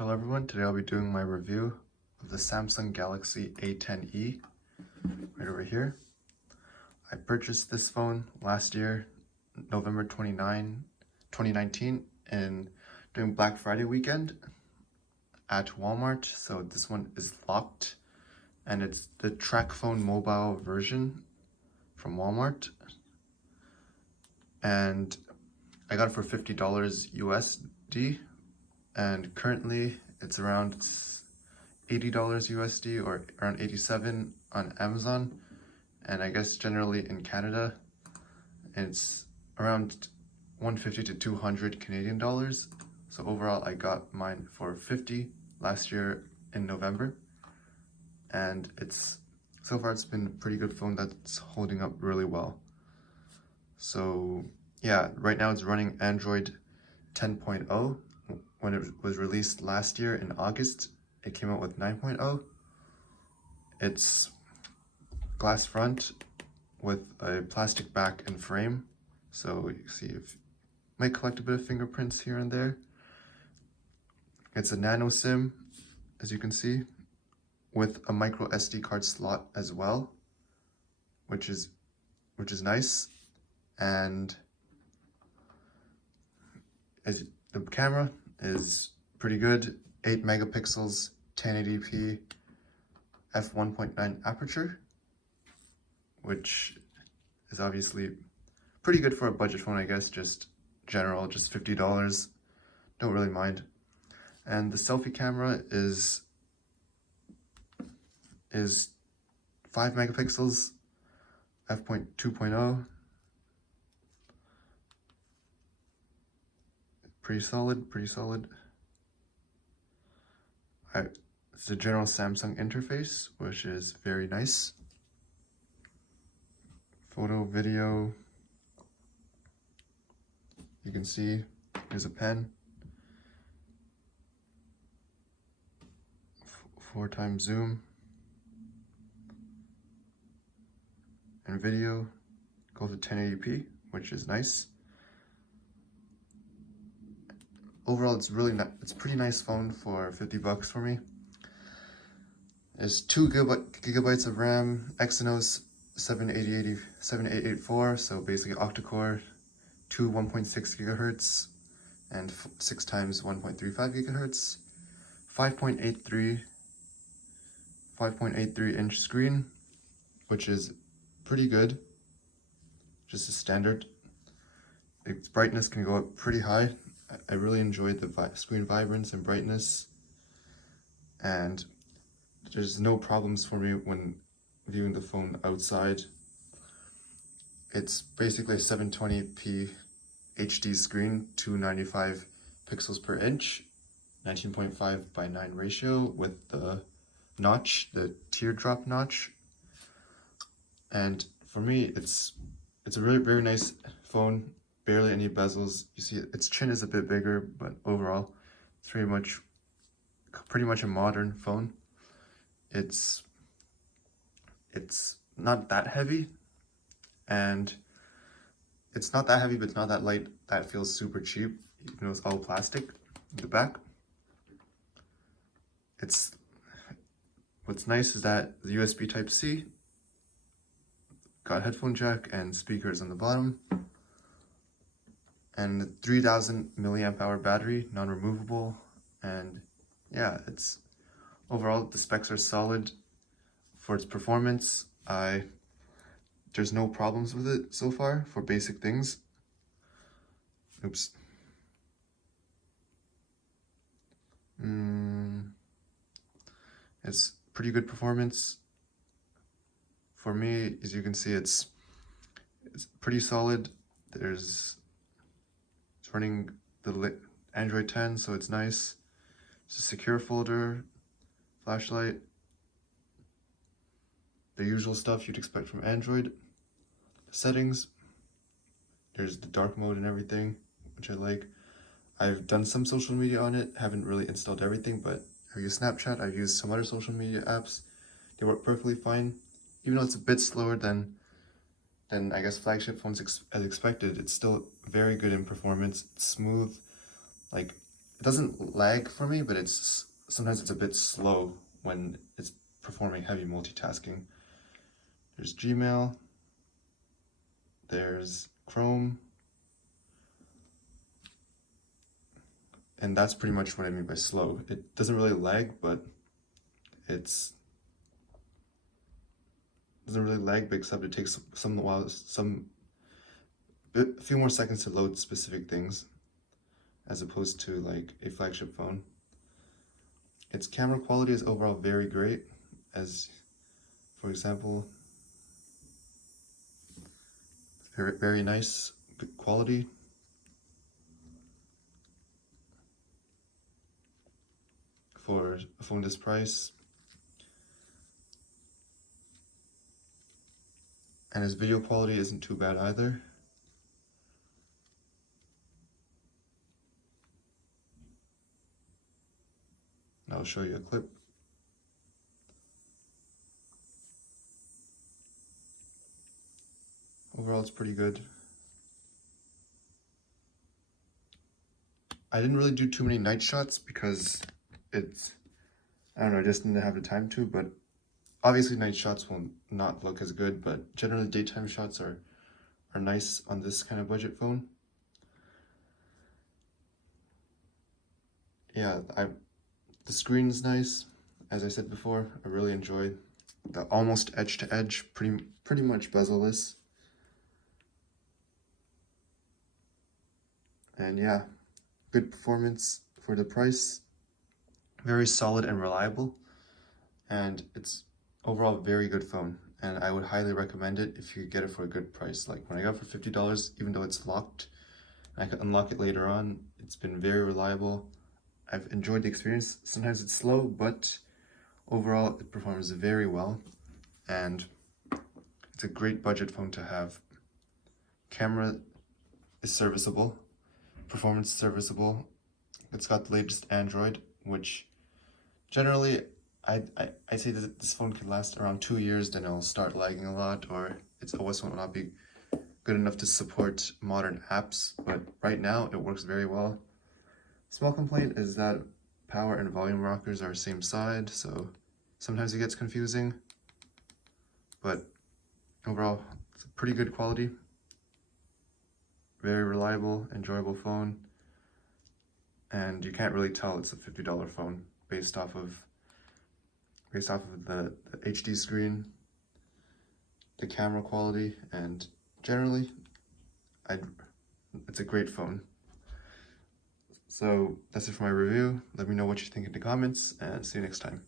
Hello everyone, today I'll be doing my review of the Samsung Galaxy A10e right over here. I purchased this phone last year, November 29, 2019, and during Black Friday weekend at Walmart. So this one is locked and it's the Tracphone mobile version from Walmart. And I got it for $50 USD. And currently it's around $80 USD or around 87 on Amazon, and I guess generally in Canada it's around 150 to 200 Canadian dollars. So overall I got mine for 50 last year in November, and so far it's been a pretty good phone that's holding up really well. So yeah, right now it's running Android 10.0. When it was released last year in August, it came out with 9.0. It's glass front with a plastic back and frame. So you see, if might collect a bit of fingerprints here and there. It's a nano SIM, as you can see, with a micro SD card slot as well, which is nice. And as the camera is pretty good, 8 megapixels, 1080p, f1.9 aperture, which is obviously pretty good for a budget phone, I guess, just general, just $50, don't really mind. And the selfie camera is 5 megapixels, f2.0, pretty solid. It's the general Samsung interface, which is very nice. Photo, video, you can see, here's a pen. 4x zoom. And video goes to 1080p, which is nice. Overall, it's it's a pretty nice phone for $50 for me. There's 2 gigabytes of RAM, Exynos 7884, so basically octa-core, 2 1.6 gigahertz, and 6 times 1.35 gigahertz, 5.83 inch screen, which is pretty good, just a standard. Its brightness can go up pretty high. I really enjoyed the screen vibrance and brightness, and there's no problems for me when viewing the phone outside. It's basically a 720p HD screen, 295 pixels per inch, 19.5 by 9 ratio with the notch, the teardrop notch. And for me, it's a really very nice phone. Barely any bezels. You see its chin is a bit bigger, but overall it's pretty much a modern phone. It's not that heavy, and it's not that heavy, but it's not that light that feels super cheap, even though it's all plastic in the back. What's nice is that the USB Type-C, got headphone jack and speakers on the bottom, and the 3000 milliamp hour battery, non-removable. And yeah, overall the specs are solid for its performance. There's no problems with it so far for basic things. Oops. It's pretty good performance. For me, as you can see, it's pretty solid. It's running the Android 10, so it's nice. It's a secure folder, flashlight, the usual stuff you'd expect from Android. Settings, there's the dark mode and everything, which I like. I've done some social media on it, haven't really installed everything, but I've used Snapchat, I've used some other social media apps. They work perfectly fine. Even though it's a bit slower than I guess flagship phones as expected, it's still very good in performance. It's smooth. Like, it doesn't lag for me, but sometimes it's a bit slow when it's performing heavy multitasking. There's Gmail, there's Chrome, and that's pretty much what I mean by slow. It doesn't really lag, but it's doesn't really lag, but except it takes a few more seconds to load specific things, as opposed to like a flagship phone. Its camera quality is overall very great, as for example, very nice, good quality. For a phone this price. And his video quality isn't too bad either. I'll show you a clip. Overall, it's pretty good. I didn't really do too many night shots because I don't know, I just didn't have the time to, but obviously night shots will not look as good, but generally daytime shots are nice on this kind of budget phone. Yeah, the screen is nice. As I said before, I really enjoy the almost edge to edge, pretty much bezelless. And yeah, good performance for the price. Very solid and reliable. And it's overall a very good phone. And I would highly recommend it if you get it for a good price. Like when I got it for $50, even though it's locked, I could unlock it later on. It's been very reliable. I've enjoyed the experience. Sometimes it's slow, but overall it performs very well. And it's a great budget phone to have. Camera is serviceable. Performance serviceable. It's got the latest Android, which generally I say that this phone can last around 2 years, then it'll start lagging a lot, or its OS will not be good enough to support modern apps, but right now it works very well. Small complaint is that power and volume rockers are same side, so sometimes it gets confusing, but overall it's a pretty good quality, very reliable, enjoyable phone, and you can't really tell it's a $50 phone based off of the HD screen, the camera quality, and generally it's a great phone. So that's it for my review. Let me know what you think in the comments, and see you next time.